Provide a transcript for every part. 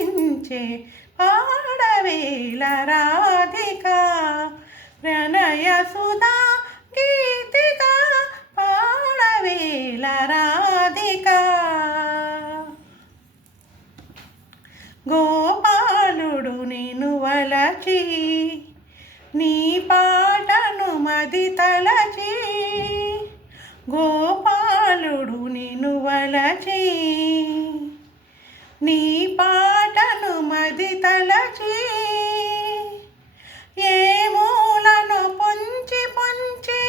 లాలించే పాడవేల రాధిక ప్రణయ సుధా గీతిక పాడవేల రాధిక గోపాలుడు నిన్ను వలచి నీ పాటను మది తలచి గోపాలుడు నిన్ను వలచి నీ పాటను మది తలచి ఏ మూలను పొంచి పొంచి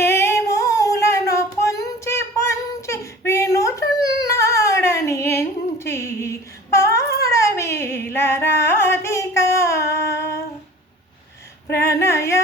ఏ మూలను పొంచి పొంచి వినుచున్నాడని ఎంచి పాడవేల రాధిక ప్రణయ